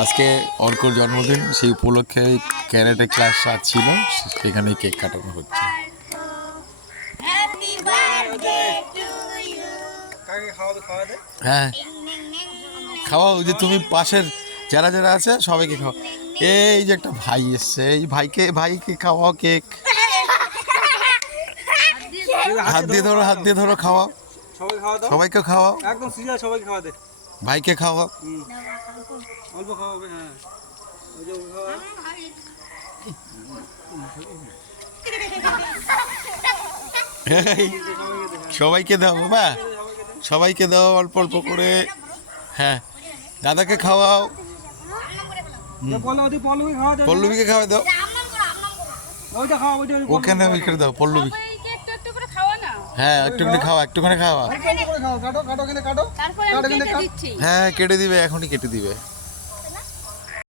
আজকে অর্কর জন্মদিন, সেই উপলক্ষে ক্যারেটে ক্লাস ছিল, সেখানে কেক কাটানো হচ্ছে। হ্যাঁ খাওয়াও, যে তুমি পাশের যারা যারা আছে সবাইকে খাওয়া। এই যে একটা ভাই এসছে, এই ভাইকে খাওয়াও কেক। হাত দিয়ে ধরো খাওয়াও, সবাইকে খাওয়াও, একদম সিরিয়াস, সবাইকে খাওয়া দে, ভাইকে খাওয়াও। অল্প খাওয়াবে। হ্যাঁ সবাইকে দাও বাবা, সবাইকে দাও অল্প অল্প করে। হ্যাঁ দাদাকে খাওয়াও, পল্লবীকে খাওয়া দাও, ওখানে ওইখানে দাও পল্লবী। হ্যাঁ একটুখানি খাওয়া। হ্যাঁ কেটে দিবে, এখনই কেটে দিবে।